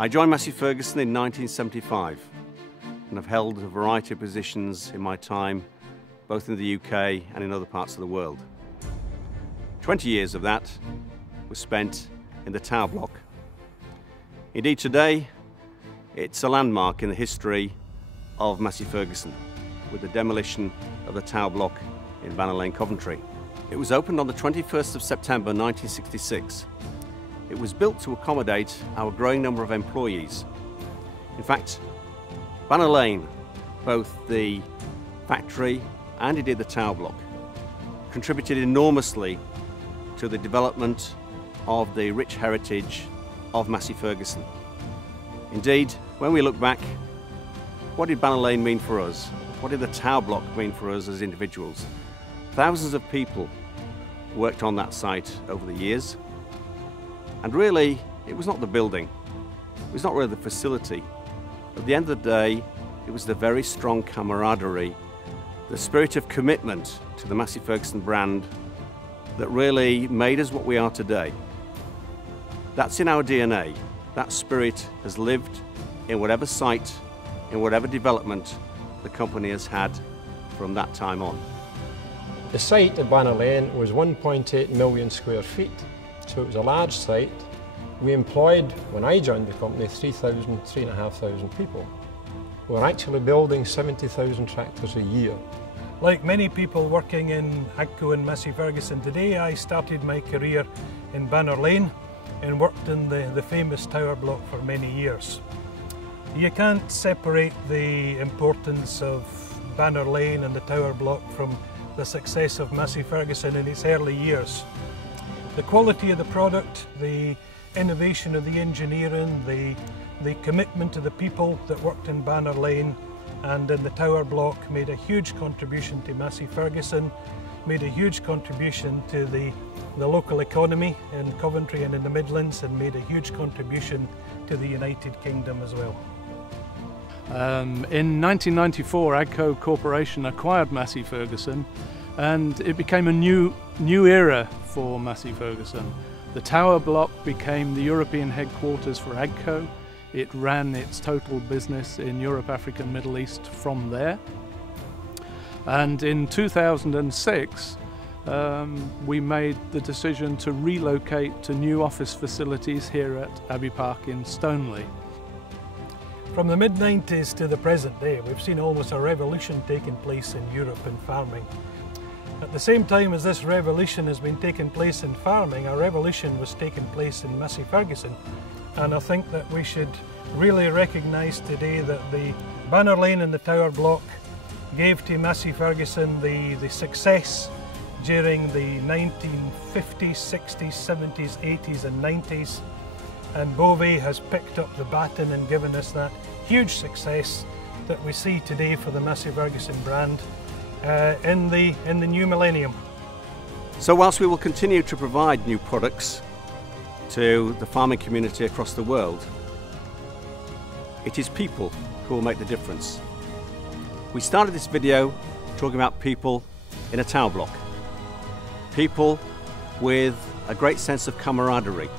I joined Massey Ferguson in 1975 and have held a variety of positions in my time, both in the UK and in other parts of the world. 20 years of that was spent in the tower block. Indeed, today it's a landmark in the history of Massey Ferguson, with the demolition of the tower block in Banner Lane, Coventry. It was opened on the 21st of September 1966. It was built to accommodate our growing number of employees. In fact, Banner Lane, both the factory and indeed the tower block, contributed enormously to the development of the rich heritage of Massey Ferguson. Indeed, when we look back, what did Banner Lane mean for us? What did the tower block mean for us as individuals? Thousands of people worked on that site over the years. And really, it was not the building. It was not really the facility. At the end of the day, it was the very strong camaraderie, the spirit of commitment to the Massey Ferguson brand that really made us what we are today. That's in our DNA. That spirit has lived in whatever site, in whatever development the company has had from that time on. The site at Banner Lane was 1.8 million square feet, so it was a large site. We employed, when I joined the company, 3,500 people. We're actually building 70,000 tractors a year. Like many people working in AGCO and Massey Ferguson today, I started my career in Banner Lane and worked in the famous tower block for many years. You can't separate the importance of Banner Lane and the tower block from the success of Massey Ferguson in its early years. The quality of the product, the innovation of the engineering, the commitment to the people that worked in Banner Lane and in the tower block made a huge contribution to Massey Ferguson, made a huge contribution to the local economy in Coventry and in the Midlands, and made a huge contribution to the United Kingdom as well. In 1994, AGCO Corporation acquired Massey Ferguson, and it became a new era for Massey Ferguson. The tower block became the European headquarters for AGCO. It ran its total business in Europe, Africa and Middle East from there. And in 2006, we made the decision to relocate to new office facilities here at Abbey Park in Stoneleigh. From the mid-90s to the present day, we've seen almost a revolution taking place in Europe in farming. At the same time as this revolution has been taking place in farming, a revolution was taking place in Massey Ferguson. And I think that we should really recognise today that the Banner Lane and the tower block gave to Massey Ferguson the success during the 1950s, 60s, 70s, 80s and 90s. And Bovey has picked up the baton and given us that huge success that we see today for the Massey Ferguson brand in the new millennium. So whilst we will continue to provide new products to the farming community across the world, it is people who will make the difference. We started this video talking about people in a tower block. People with a great sense of camaraderie.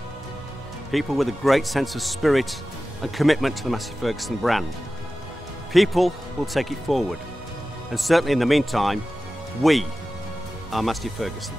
People with a great sense of spirit and commitment to the Massey Ferguson brand. People will take it forward. And certainly in the meantime, we are Massey Ferguson.